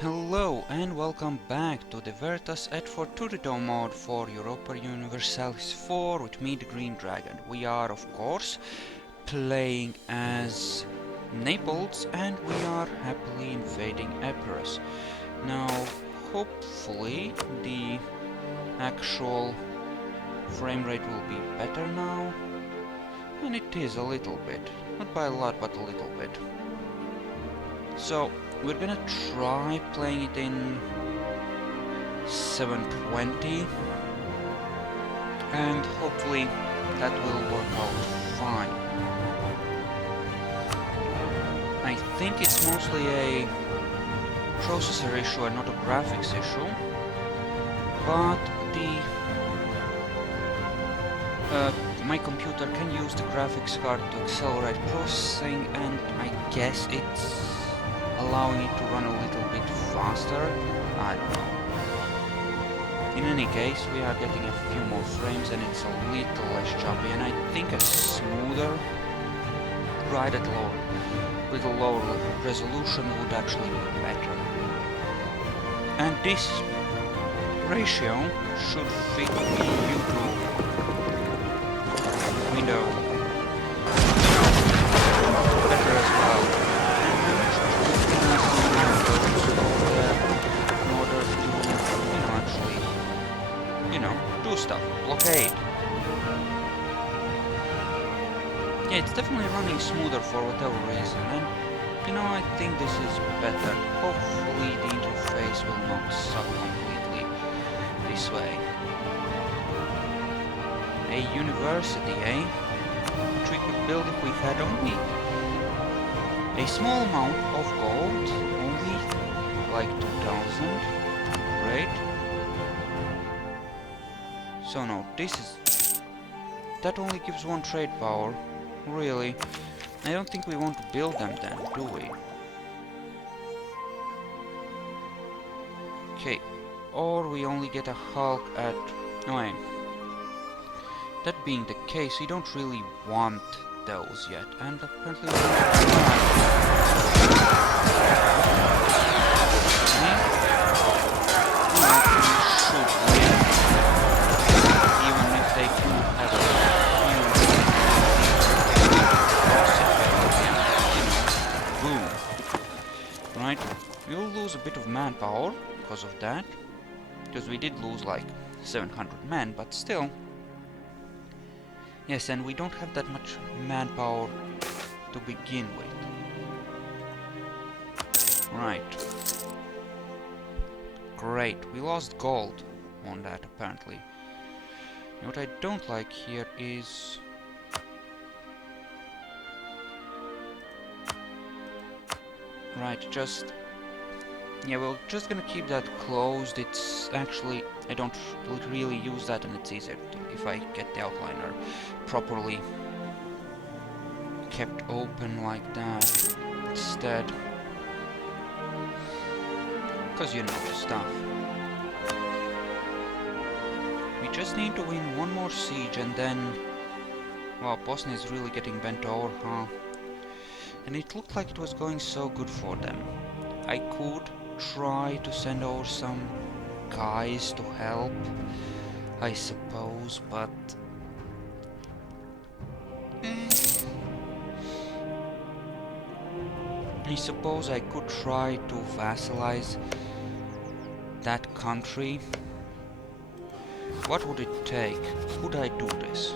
Hello and welcome back to the Veritas at Fortudito mode for Europa Universalis 4 with me, the Green Dragon. We are, of course, playing as Naples and we are happily invading Epirus. Now, hopefully, the actual frame rate will be better now. And it is a little bit. Not by a lot, but a little bit. So, we're gonna try playing it in 720 and hopefully that will work out fine. I think it's mostly a processor issue and not a graphics issue, but my computer can use the graphics card to accelerate processing, and I guess it's allowing it to run a little bit faster. I don't know. In any case, we are getting a few more frames and it's a little less choppy, and I think a smoother ride at with a lower resolution would actually be better. And this ratio should fit the EU4 window, better as well. In order to, actually, do stuff. Blockade. Yeah, it's definitely running smoother for whatever reason, and I think this is better. Hopefully the interface will not suck completely this way. A university, eh? Which we could build if we had only a small amount of gold, only like 2,000. Great. So no, that only gives one trade power. Really? I don't think we want to build them then, do we? Okay. Or we only get a Hulk at... No, wait. That being the case, we don't really want those yet, and apparently we should win, even if they can have a huge boom. Right? We will lose a bit of manpower because of that, because we did lose like 700 men, but still. Yes, and we don't have that much manpower to begin with. Right. Great, we lost gold on that apparently. And what I don't like here is... Right, yeah, we're just gonna keep that closed. It's actually... I don't really use that, and it's easier if I get the outliner properly kept open like that instead. Because stuff. We just need to win one more siege and then... Wow, Bosnia is really getting bent over, huh? And it looked like it was going so good for them. I could try to send over some guys to help, I suppose, but... I suppose I could try to vassalize that country. What would it take? Could I do this?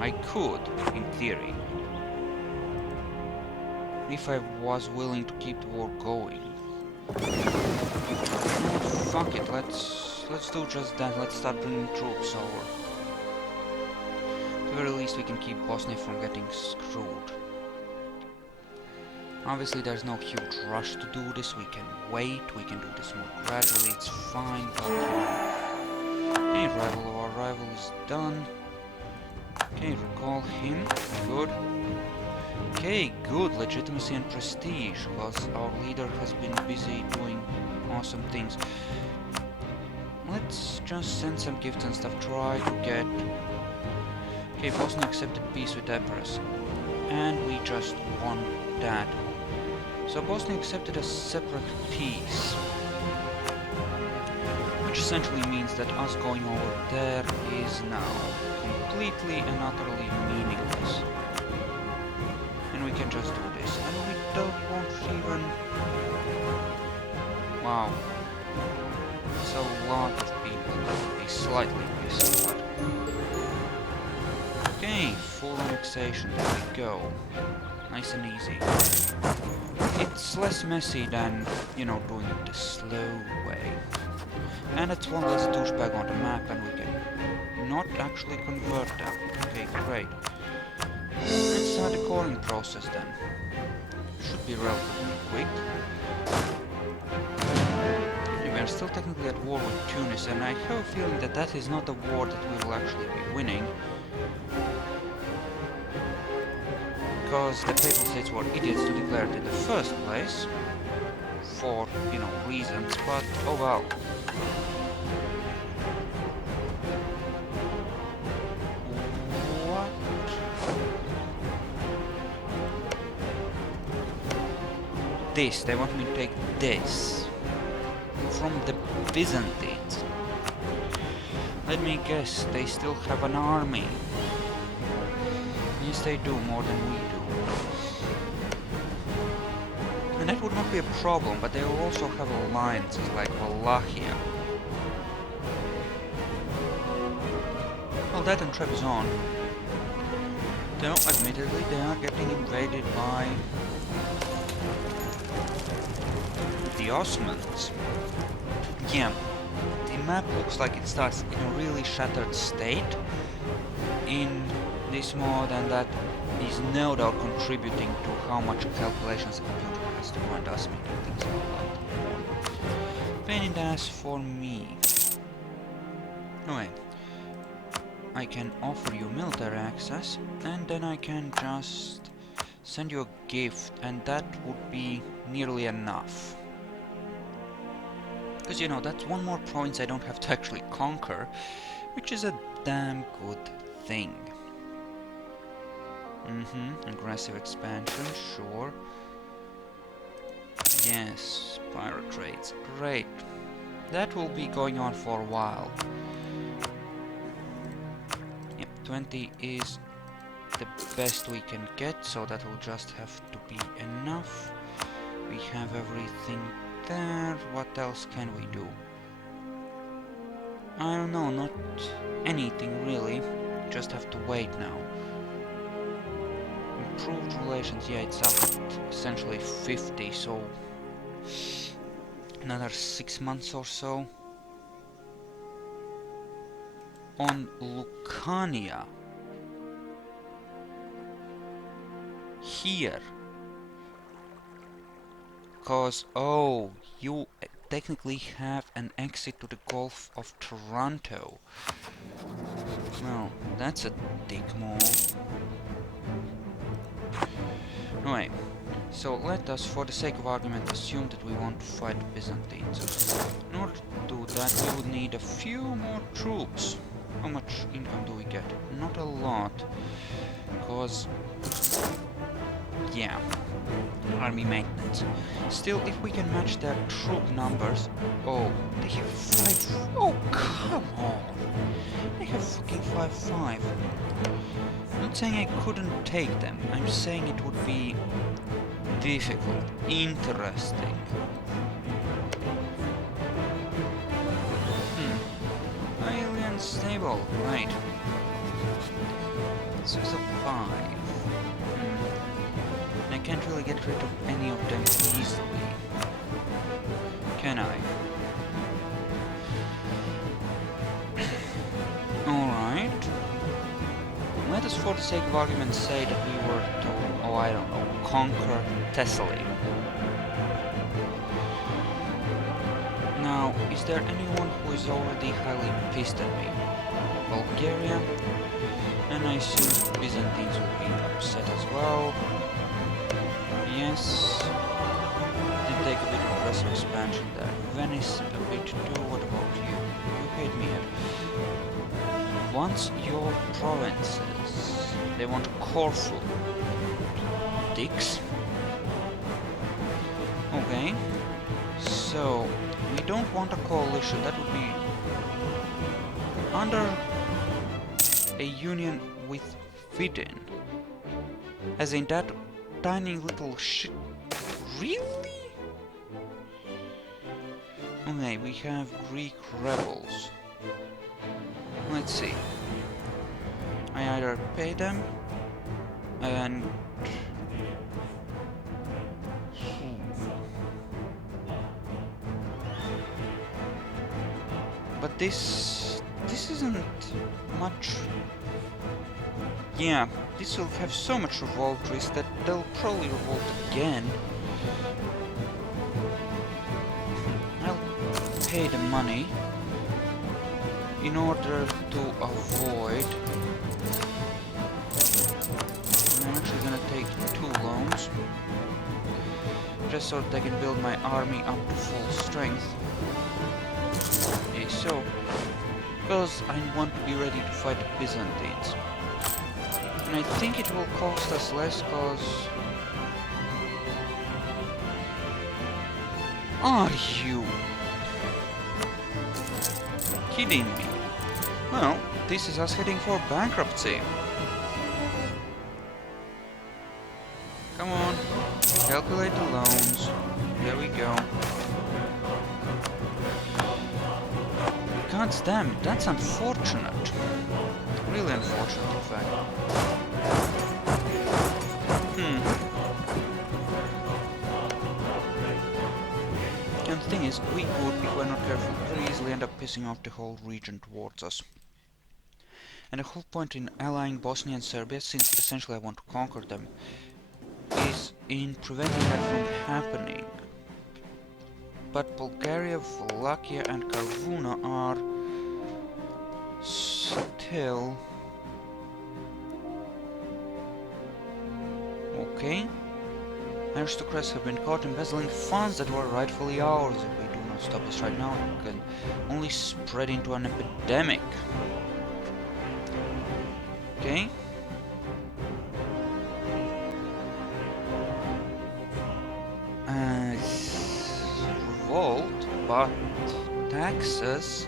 I could, in theory. If I was willing to keep the war going. Fuck it, let's do just that. Let's start bringing troops over. At the very least we can keep Bosnia from getting screwed. Obviously there's no huge rush to do this, we can wait, we can do this more gradually, it's fine, but any rival of our rival is done. Okay, recall him, good. Okay, good, legitimacy and prestige, because our leader has been busy doing awesome things. Let's just send some gifts and stuff, try to get... Okay, Bosnia accepted peace with Epirus, and we just won that. So Bosnia accepted a separate peace, which essentially means that us going over there is now completely and utterly meaningless. And we can just do this. And we won't even... Wow. It's a lot of people that would be slightly pissed, but... Okay, full annexation, there we go. Nice and easy. It's less messy than, you know, doing it the slow way. And it's one less douchebag on the map, and we can not actually convert them. Okay, great. Let's start the coring process then. Should be relatively quick. We are still technically at war with Tunis, and I have a feeling that that is not a war that we will actually be winning. Because the Papal States were idiots to declare it in the first place. For, you know, reasons, but oh well. What? This, they want me to take this. From the Byzantines. Let me guess, they still have an army. Yes, they do, more than we do. And that would not be a problem, but they will also have alliances like Wallachia. Well, that and Trebizond. Though, admittedly, they are getting invaded by the Ottomans. Yeah, the map looks like it starts in a really shattered state in this mod, and that is no doubt contributing to how much calculations the computer has to do and does making things a lot more pain in the ass for me. Anyway, I can offer you military access, and then I can just send you a gift, and that would be nearly enough. Because, you know, that's one more province I don't have to actually conquer, which is a damn good thing. Aggressive expansion, sure. Yes, pirate trades, great. That will be going on for a while. Yep, 20 is the best we can get, so that will just have to be enough. We have everything there. What else can we do? I don't know, not anything really. Just have to wait now. Improved relations, yeah, it's up at essentially 50, so another 6 months or so. On Lucania, here, cause oh, you technically have an exit to the Gulf of Toronto. Well, that's a dick move. Anyway, so let us, for the sake of argument, assume that we want to fight the Byzantines. In order to do that, we would need a few more troops. How much income do we get? Not a lot, because, yeah, army maintenance. Still, if we can match their troop numbers... Oh, they have 5... Oh, come on! They have fucking 5-5. I'm not saying I couldn't take them, I'm saying it would be difficult, interesting. Alien stable, right. 6 of 5. And I can't really get rid of any of them easily. Can I? Alright. Let us, for the sake of argument, say that we were to, oh I don't know, conquer Thessaly. Now, is there anyone who is already highly pissed at me? Bulgaria, and I assume Byzantines will be upset as well. Yes, did take a bit of aggressive expansion there. Venice a bit too. What about you? You hate me here. Once your provinces, they want Corfu. Dicks. Okay. So, we don't want a coalition. That would be under a union with Sweden. As in that tiny little shit. Really? Okay, we have Greek rebels. Let's see. I either pay them and but this isn't much. Yeah, this will have so much revolt risk that they'll probably revolt again. I'll pay the money in order to avoid. I'm actually gonna take 2 loans just so that I can build my army up to full strength. Okay, so because I want to be ready to fight the Byzantines. And I think it will cost us less cause... Are you kidding me? Well, this is us heading for bankruptcy. Come on, calculate the loans. There we go. God damn it, that's unfortunate. Really unfortunate, in fact. And the thing is, we could, if we're not careful, very easily end up pissing off the whole region towards us. And the whole point in allying Bosnia and Serbia, since essentially I want to conquer them, is in preventing that from happening. But Bulgaria, Wallachia and Karvuna are still... Okay. Aristocrats have been caught embezzling funds that were rightfully ours. If we do not stop this right now, it can only spread into an epidemic. Okay. Revolt, but taxes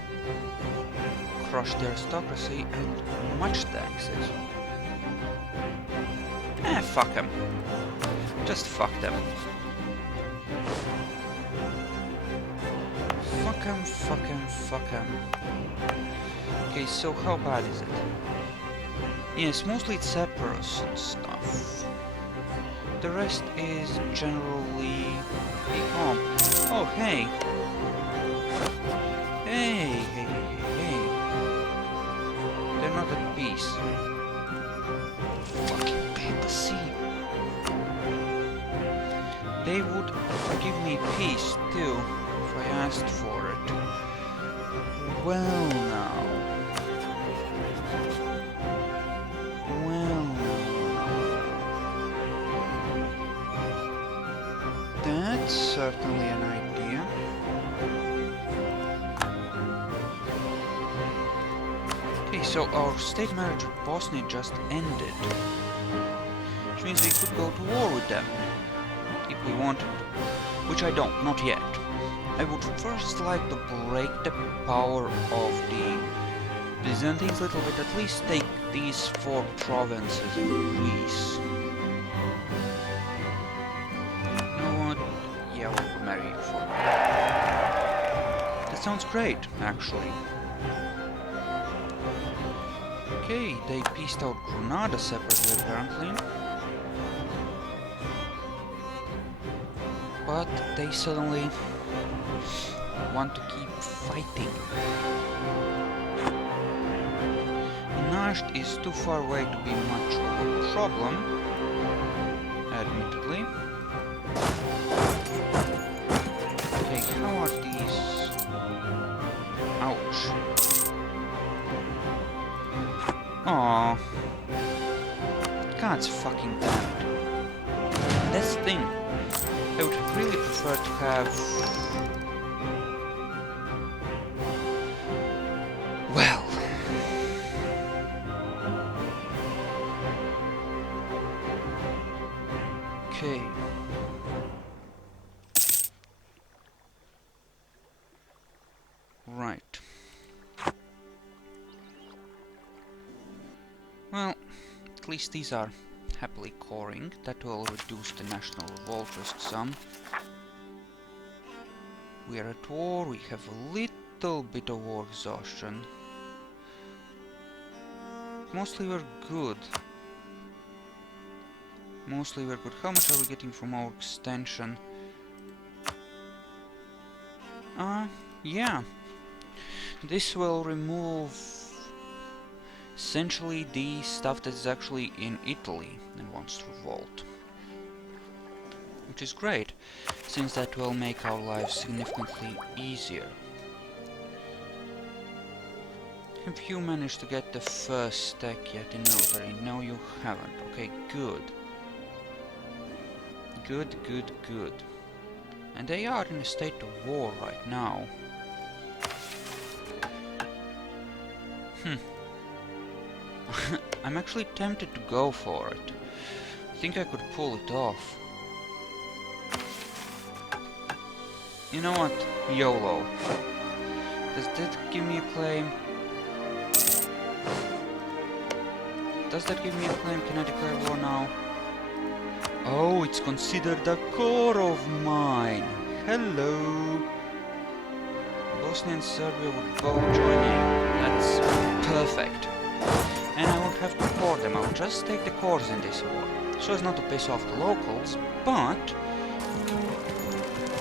crush the aristocracy and much taxes. Fuck them. Just fuck them. Fuck them, fuck them, fuck them. Okay, so how bad is it? Yes, mostly it's separatist stuff. The rest is generally calm. Oh, hey! Hey, hey, hey, hey. They're not at peace. Fucking papacy. They would give me peace, too, if I asked for it. Well, now. Well, that's certainly an idea. Okay, so our state marriage with Bosnia just ended. Which means we could go to war with them. If we wanted to. Which I don't, not yet. I would first like to break the power of the Byzantines a little bit, at least take these 4 provinces in Greece. You know what? Yeah, we'll marry you for that. That sounds great, actually. Okay, they pieced out Granada separately, apparently. But they suddenly want to keep fighting. Nasht is too far away to be much of a problem, admittedly. Okay, how are these? Ouch. Aww. God's fucking damn it. That's the thing. I would really prefer to have... Well... Okay... at least these are happily coring. That will reduce the national revolt risk some. We are at war, we have a little bit of war exhaustion. Mostly we're good. Mostly we're good. How much are we getting from our extension? Yeah. This will remove essentially the stuff that is actually in Italy and wants to revolt. Which is great, since that will make our lives significantly easier. Have you managed to get the first stack yet in military? No, you haven't. Okay, good. Good, good, good. And they are in a state of war right now. I'm actually tempted to go for it. I think I could pull it off. You know what? YOLO. Does that give me a claim? Does that give me a claim? Can I declare war now? Oh, it's considered a core of mine. Hello. Bosnia and Serbia would both join in. That's perfect. And I won't have to core them. I'll just take the cores in this war, so as not to piss off the locals, but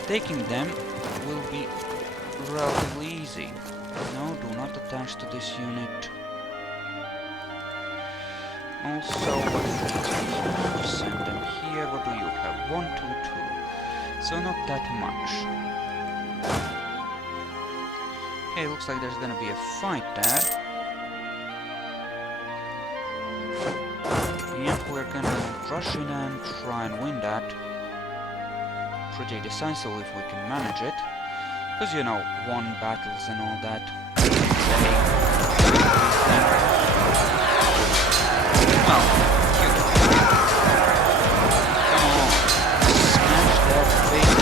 taking them will be relatively easy. No, do not attach to this unit. Also, what do you have? Send them here. What do you have? 1, 2, 2. So not that much. Okay, looks like there's gonna be a fight there. Yep, we're gonna rush in and try and win that. Pretty decisively if we can manage it. Because, you know, won battles and all that. Well, cute. Come on. Smash that face.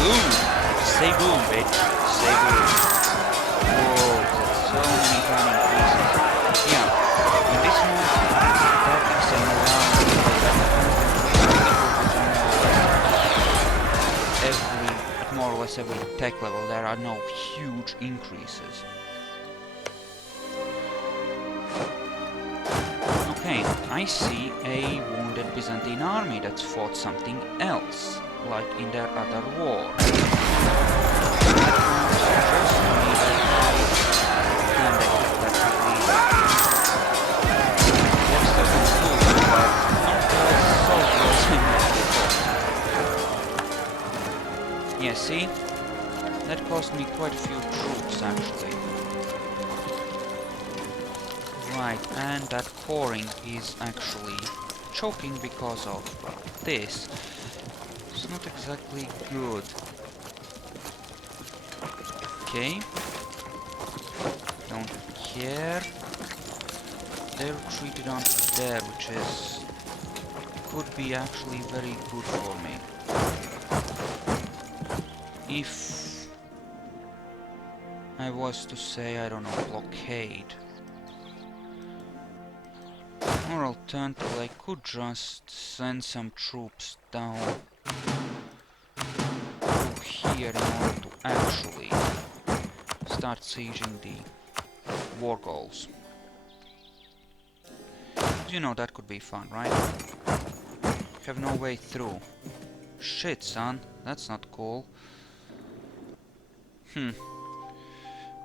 Boom! Say boom, bitch. Say boom. Whoa, that's so many time increases. Yeah, in this mode, tactics and morale at more or less every tech level, there are no huge increases. Okay, I see a wounded Byzantine army that's fought something else, like in their other war. Yeah, see? That cost me quite a few troops, actually. Right, and that coring is actually choking because of this. It's not exactly good. Okay. Don't care. They retreated on there, which is... could be actually very good for me. If I was to say, I don't know, blockade. Or alternatively, I could just send some troops down to here in order to actually start sieging the war goals. You know, that could be fun, right? Have no way through. Shit, son, that's not cool.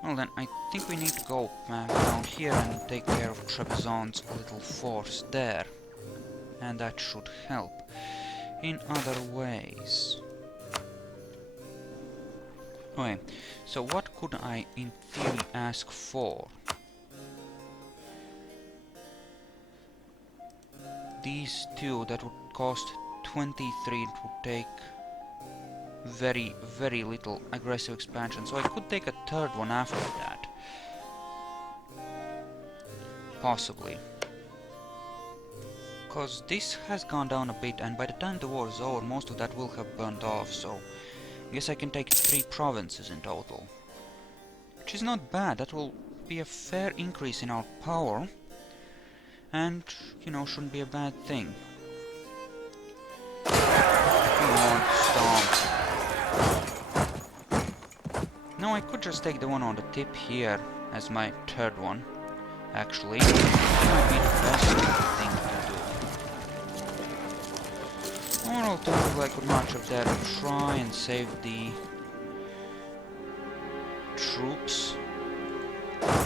Well then, I think we need to go down here and take care of Trebizond's little force there. And that should help in other ways. Okay, so what could I in theory ask for? These two, that would cost 23, it would take very, very little aggressive expansion, so I could take a third one after that. Possibly. Because this has gone down a bit, and by the time the war is over, most of that will have burned off, so I guess I can take 3 provinces in total. Which is not bad, that will be a fair increase in our power. and, you know, shouldn't be a bad thing. Come on, stomp. No, I could just take the one on the tip here as my third one, actually. That might be the best thing to do. Or alternatively, I could march up there and try and save the troops.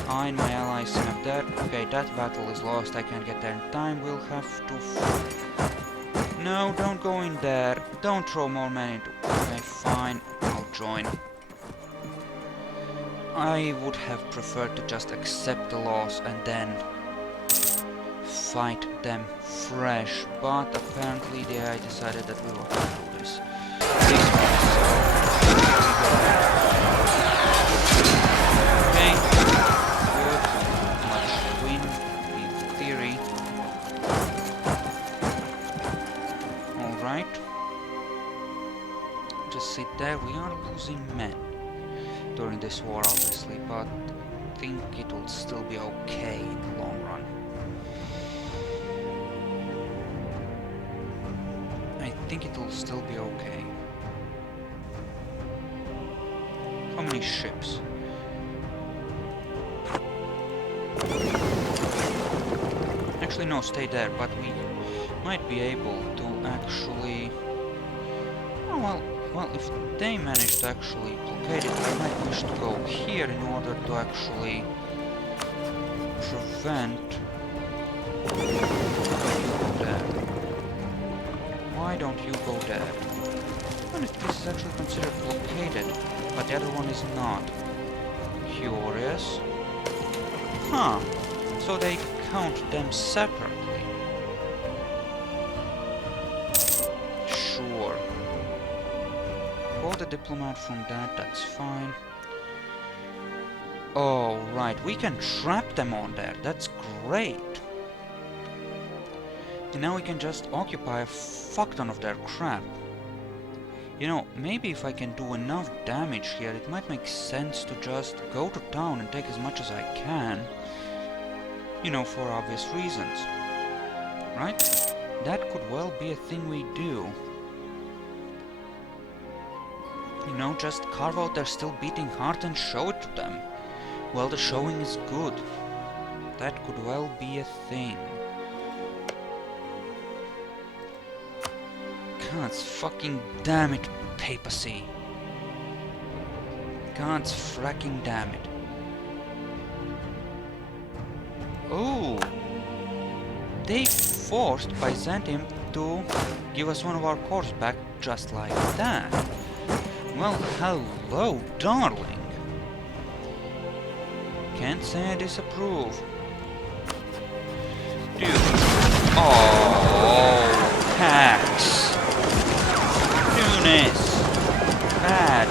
I and my allies have that. Okay, that battle is lost. I can't get there in time. We'll have to... No, don't go in there. Don't throw more men into... Okay, fine. I'll join. I would have preferred to just accept the loss and then fight them fresh, but apparently the AI decided that we will have to do this way, so here we go. Okay, good, much win in theory. Alright, just sit there. We are losing men during this war, obviously, but I think it will still be okay in the long run. I think it will still be okay. How many ships? Actually, no, stay there, but we might be able to actually... Oh, well, if they manage to actually blockade it, I might wish to go here in order to actually prevent... You go there. Why don't you go there? Well, this is actually considered blockaded, but the other one is not. Curious. Huh. So they count them separately. Sure. Call the diplomat from that, that's fine. Oh, right, we can trap them on there, that's great. And now we can just occupy a fuck ton of their crap. You know, maybe if I can do enough damage here, it might make sense to just go to town and take as much as I can. You know, for obvious reasons. Right? That could well be a thing we do. You know, just carve out their still beating heart and show it to them. Well, the showing is good. That could well be a thing. God's fucking damn it, papacy. God's fracking damn it. Oh! They forced Byzantium to give us one of our cores back just like that. Well, hello, darling. Can't say I disapprove. Dude. Oh, hacks. Tunis. Bad.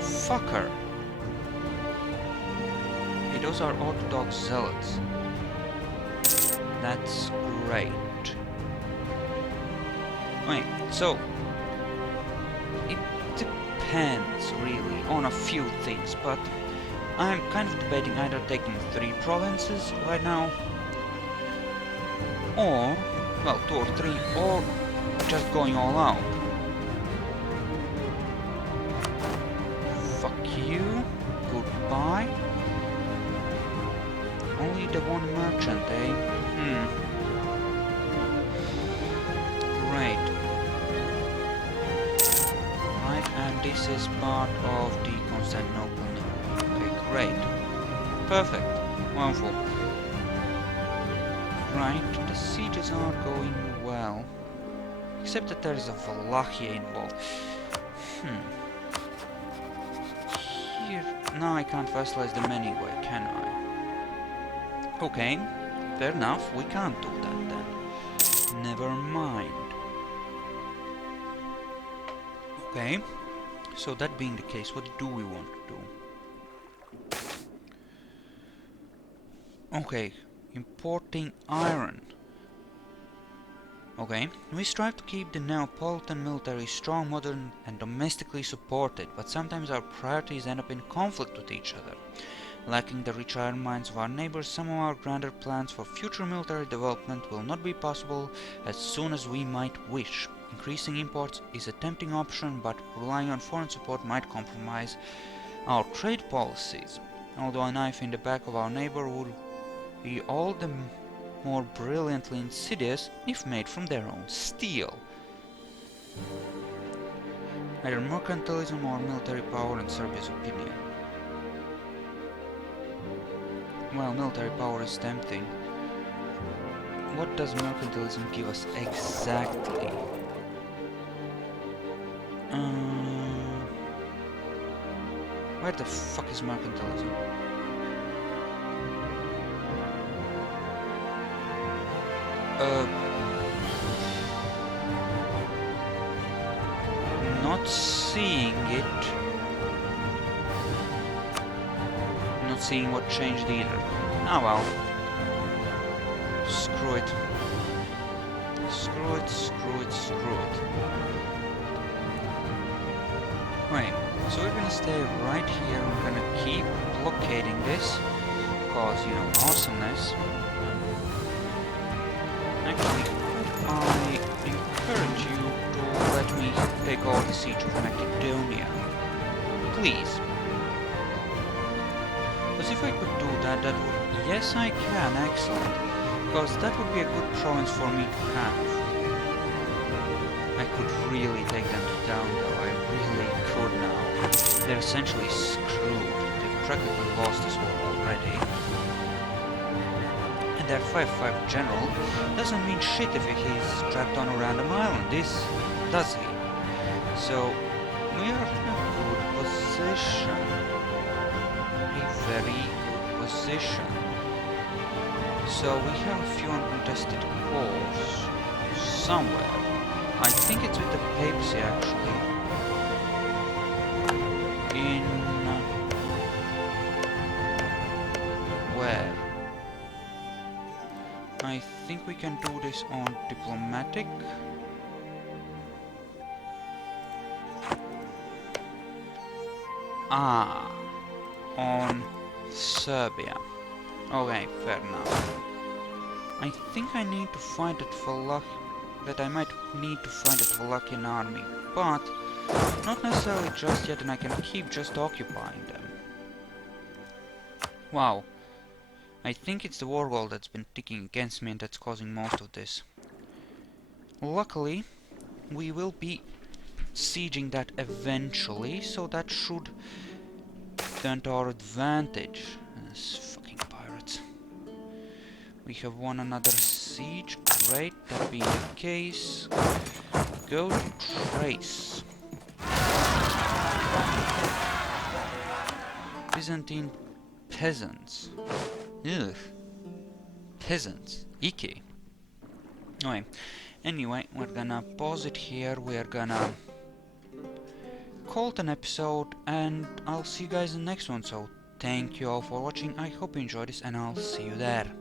Fucker. Hey, those are Orthodox zealots. That's great. Wait, so it depends really on a few things, but I'm kind of debating either taking 3 provinces right now, or, well, 2 or 3, or just going all out. Fuck you, goodbye. Only the one merchant, eh? Great. Right, and this is part of the Constantinople now. Okay, great. Perfect. Wonderful. Right, the sieges are going well. Except that there is a Wallachia involved. Here... No, I can't vassalize them anyway, can I? Okay, fair enough, we can't do that then. Never mind. Okay, so that being the case, what do we want to do? Okay, importing iron. Okay, we strive to keep the Neapolitan military strong, modern and domestically supported, but sometimes our priorities end up in conflict with each other. Lacking the rich iron mines of our neighbors, some of our grander plans for future military development will not be possible as soon as we might wish. Increasing imports is a tempting option, but relying on foreign support might compromise our trade policies. Although a knife in the back of our neighbor would be all the more brilliantly insidious if made from their own steel. Either mercantilism or military power in Serbia's opinion. Well, military power is tempting. What does mercantilism give us exactly? Where the fuck is mercantilism? Not seeing it. Not seeing what changed either. Ah well. Screw it. Screw it, screw it, screw it. Wait, so we're gonna stay right here, we're gonna keep blockading this, cause, you know, awesomeness. Actually, I encourage you to let me take over the siege of Macedonia. Please. Because if I could do that, that would... Yes, I can, excellent. Because that would be a good province for me to have. I could really take them down though, I really could now. They're essentially screwed. They've practically lost this war already. And their 5-5 general doesn't mean shit if he's trapped on a random island, does he? So, we are in a good position. A very good position. So we have a few uncontested cores somewhere. I think it's with the papacy actually. In... where? I think we can do this on diplomatic. Ah, on Serbia. Okay, fair enough. I think I need to find that I might need to find a Wallachian army, but not necessarily just yet, and I can keep just occupying them. Wow. I think it's the war goal that's been ticking against me and that's causing most of this. Luckily, we will be sieging that eventually, so that should turn to our advantage. These fucking pirates. We have won another siege, great, that being the case. Go to Trace. Byzantine peasants. Ugh. Peasants. Icky. Okay. Anyway, we're gonna pause it here, we're gonna call it an episode, and I'll see you guys in the next one, so thank you all for watching, I hope you enjoyed this, and I'll see you there.